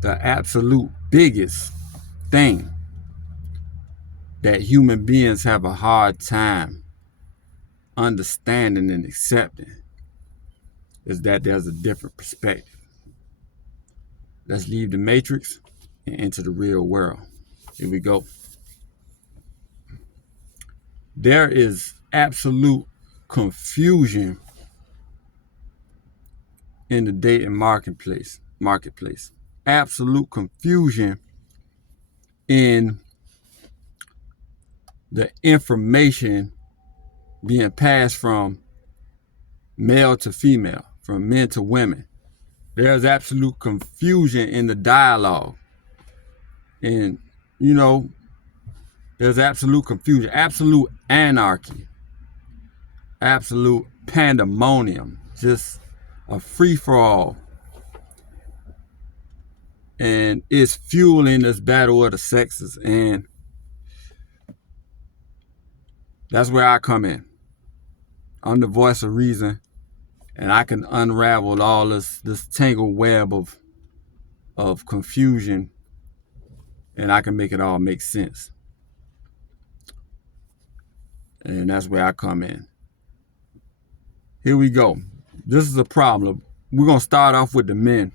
the absolute biggest thing that human beings have a hard time understanding and accepting is that there's a different perspective. Let's leave the matrix and enter the real world. Here we go. There is absolute confusion in the dating marketplace. Absolute confusion in the information being passed from male to female, from men to women. There's absolute confusion in the dialogue. And, there's absolute confusion, absolute anarchy, absolute pandemonium, just a free-for-all. And it's fueling this battle of the sexes. And that's where I come in. I'm the voice of reason, and I can unravel all this tangled web of confusion, and I can make it all make sense. And that's where I come in. Here we go. This is a problem. We're going to start off with the men.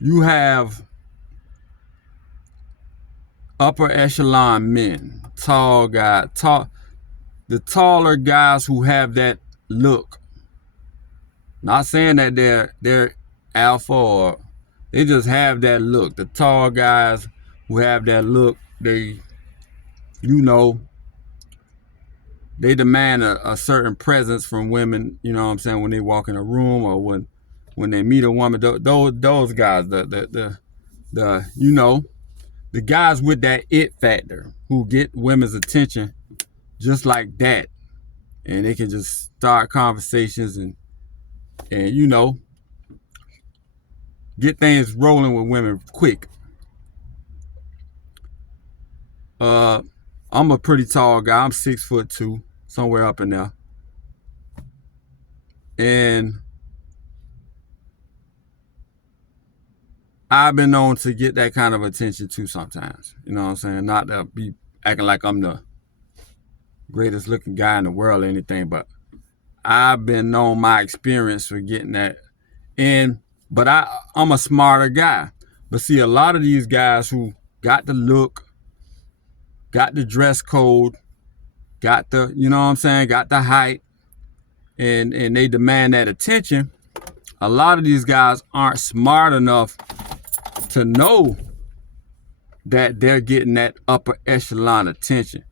You have upper echelon men, tall guys, the taller guys who have that look. Not saying that they're alpha, or they just have that look. The tall guys who have that look, they demand a certain presence from women, when they walk in a room, or when they meet a woman. Those guys, the guys with that it factor, who get women's attention just like that, and they can just start conversations and get things rolling with women quick. I'm a pretty tall guy. I'm 6'2", somewhere up in there. And I've been known to get that kind of attention too sometimes. You know what I'm saying? Not to be acting like I'm the greatest looking guy in the world or anything, but I've been known my experience for getting that. But I'm a smarter guy. But see, a lot of these guys who got the look, got the dress code, got the, got the height, and they demand that attention. A lot of these guys aren't smart enough to know that they're getting that upper echelon attention.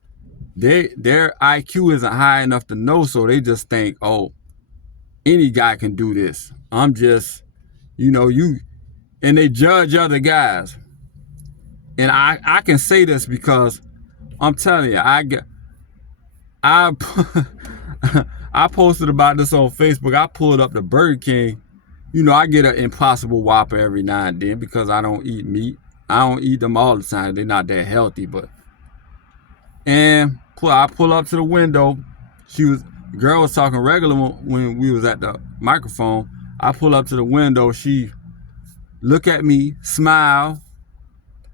Their IQ isn't high enough to know, so they just think, oh, any guy can do this. I'm just, and they judge other guys. And I can say this because I'm telling you, I posted about this on Facebook. I pulled up the Burger King. I get an Impossible Whopper every now and then because I don't eat meat. I don't eat them all the time. They're not that healthy, and I pull up to the window. The girl was talking regular when we was at the microphone. I pull up to the window. She look at me, smile,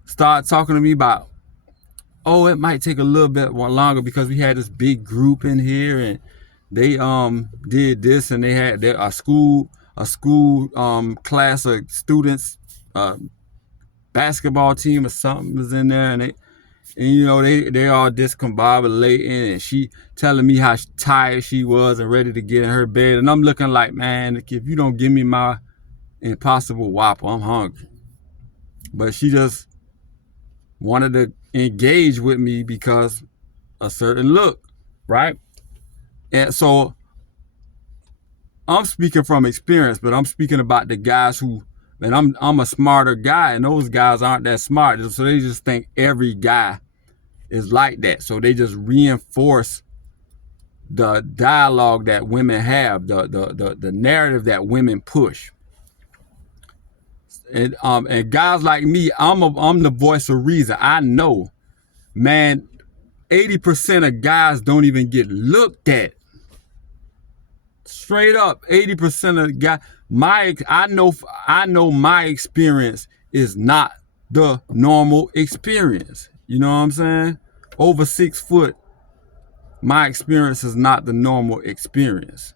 start talking to me about, oh, it might take a little bit longer because we had this big group in here and they did this, and they had a school class of students, basketball team or something was in there, and they all discombobulating, and she telling me how tired she was and ready to get in her bed, and I'm looking like, man, if you don't give me my Impossible Whopper, I'm hungry. But she just wanted to engage with me because a certain look, right? And so I'm speaking from experience, but I'm speaking about the guys who, and I'm a smarter guy, and those guys aren't that smart, so they just think every guy is like that. So they just reinforce the dialogue that women have, the narrative that women push. And guys like me, I'm the voice of reason. I know, man, 80% of guys don't even get looked at. Straight up, 80% of the guy. I know my experience is not the normal experience. You know what I'm saying? Over 6 foot, my experience is not the normal experience.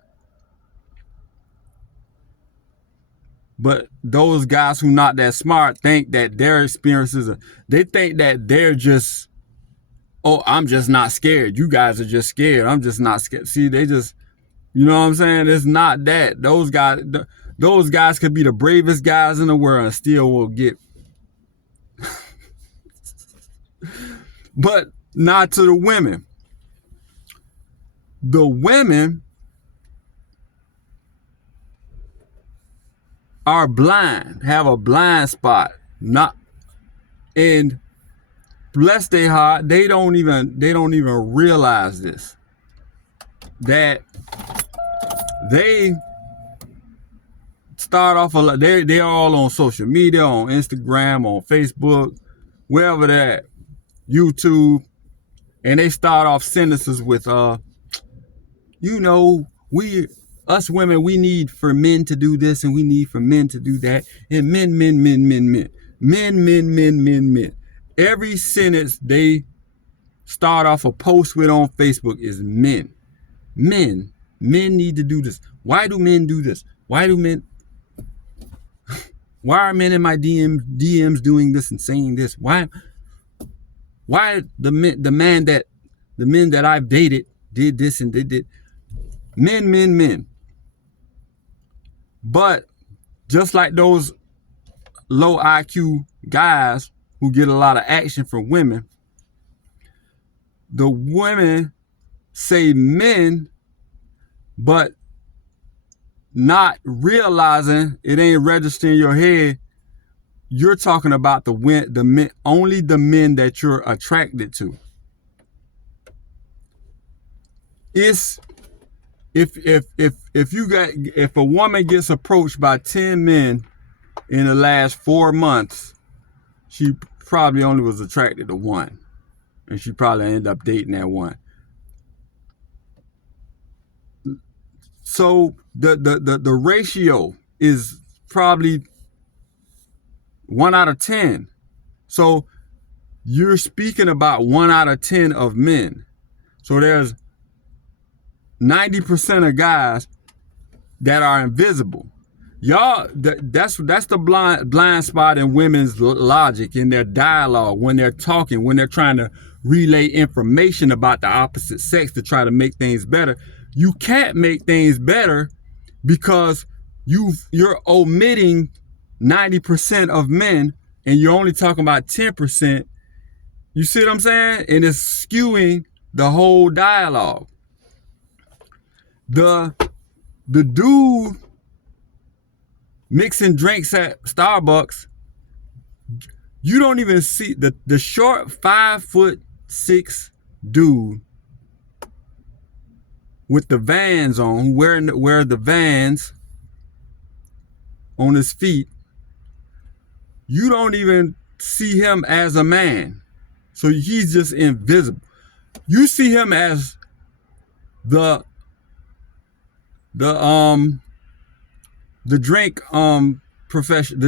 But those guys who not that smart think that their experiences they think that they're just, oh, I'm just not scared. You guys are just scared. I'm just not scared. See, they just, you know what I'm saying? It's not that. Those guys could be the bravest guys in the world and still will get. But not to the women. The women are blind, have a blind spot, and bless their heart, they don't even realize this. That they start off they're all on social media, on Instagram, on Facebook, wherever they're at, YouTube, and they start off sentences with us women, we need for men to do this and we need for men to do that. And men. Every sentence they start off a post with on Facebook is men. Men need to do this. Why do men do this? Why are men in my DMs doing this and saying this? Why the men that I've dated did this and they did. Men. But just like those low IQ guys who get a lot of action from women, the women say men, but not realizing it ain't registering in your head. You're talking about the men, only the men that you're attracted to. It's if a woman gets approached by 10 men in the last 4 months, she probably only was attracted to one, and she probably ended up dating that one. So the ratio is probably 1 out of 10. So you're speaking about 1 out of 10 of men. So there's 90% of guys that are invisible. Y'all, that's the blind spot in women's logic, in their dialogue, when they're talking, when they're trying to relay information about the opposite sex to try to make things better. You can't make things better because you're omitting 90% of men and you're only talking about 10%. You see what I'm saying? And it's skewing the whole dialogue. The dude mixing drinks at Starbucks, you don't even see the short 5'6" dude with the Vans on, wearing the Vans on his feet. You don't even see him as a man. So he's just invisible. You see him as the drink profession,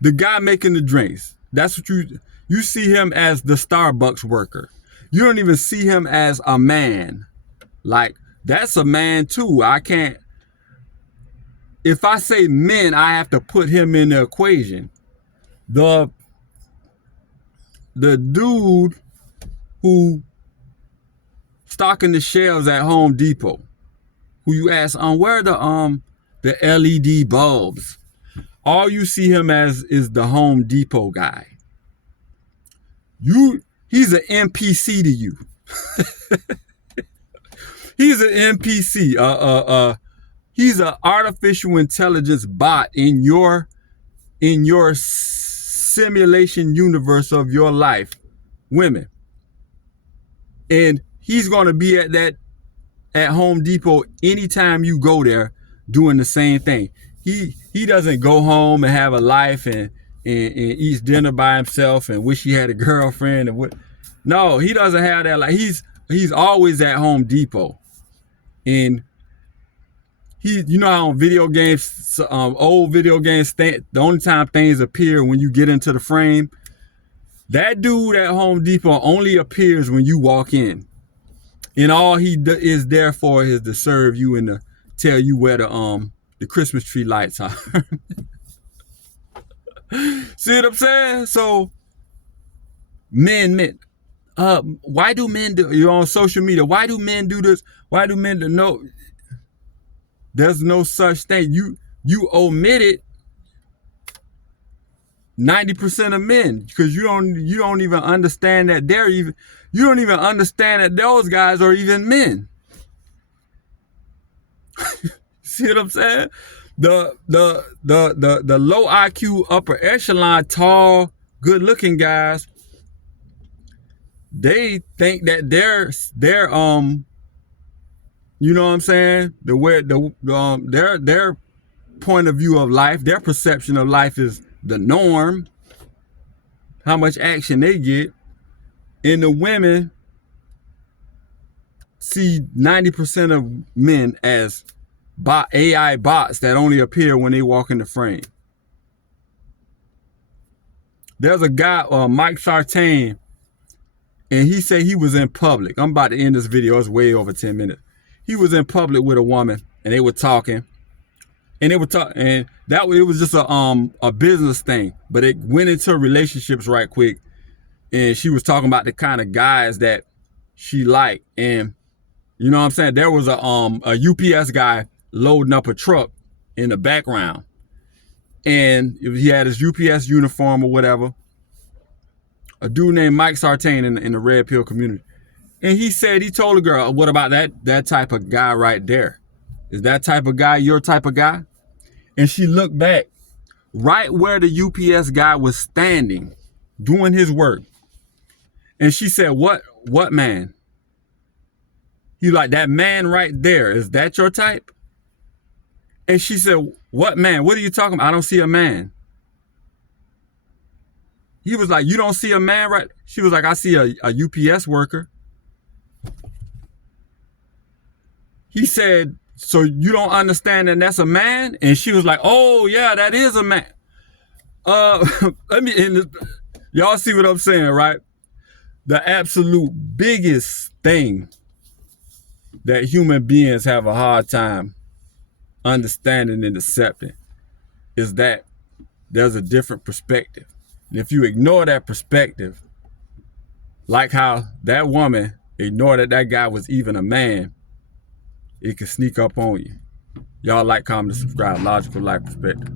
the guy making the drinks. That's what you see him as, the Starbucks worker. You don't even see him as a man. Like, that's a man too. I can't, if I say men, I have to put him in the equation. The dude who stocking the shelves at Home Depot, who you ask, where are the LED bulbs? All you see him as is the Home Depot guy. He's an NPC to you. He's an NPC. He's an artificial intelligence bot in your simulation universe of your life, women. And he's going to be at Home Depot anytime you go there, doing the same thing. He doesn't go home and have a life and eats dinner by himself and wish he had a girlfriend and what. No, he doesn't have that. Like, he's always at Home Depot. And you know how on video games, old video games, the only time things appear when you get into the frame. That dude at Home Depot only appears when you walk in, and all he is there for is to serve you and to tell you where the Christmas tree lights are. See what I'm saying? So, men, why do men do? You're on social media. Why do men do this? Why do men do no? There's no such thing. You omitted 90% of men because you don't even understand that you don't even understand that those guys are even men. See what I'm saying? The low IQ, upper echelon, tall, good looking guys, they think that they're you know what I'm saying? Their point of view of life, their perception of life is the norm, how much action they get. And the women see 90% of men as AI bots that only appear when they walk in the frame. There's a guy, Mike Sartain, and he said he was in public. I'm about to end this video. It's way over 10 minutes. He was in public with a woman, and they were talking. And it was just a business thing, but it went into relationships right quick. And she was talking about the kind of guys that she liked, and you know what I'm saying. There was a UPS guy loading up a truck in the background, and he had his UPS uniform or whatever. A dude named Mike Sartain in the Red Pill community, and he told the girl, "What about that type of guy right there? Is that type of guy your type of guy?" And she looked back right where the UPS guy was standing doing his work. And she said, what man? He like, that man right there, is that your type? And she said, what man? What are you talking about? I don't see a man. He was like, you don't see a man, right? She was like, I see a UPS worker. He said, so you don't understand that that's a man? And she was like, oh yeah, that is a man. Let me end this. Y'all see what I'm saying, right? The absolute biggest thing that human beings have a hard time understanding and accepting is that there's a different perspective. And if you ignore that perspective, like how that woman ignored that guy was even a man, it can sneak up on you. Y'all like, comment, and subscribe. Logical Life Perspective.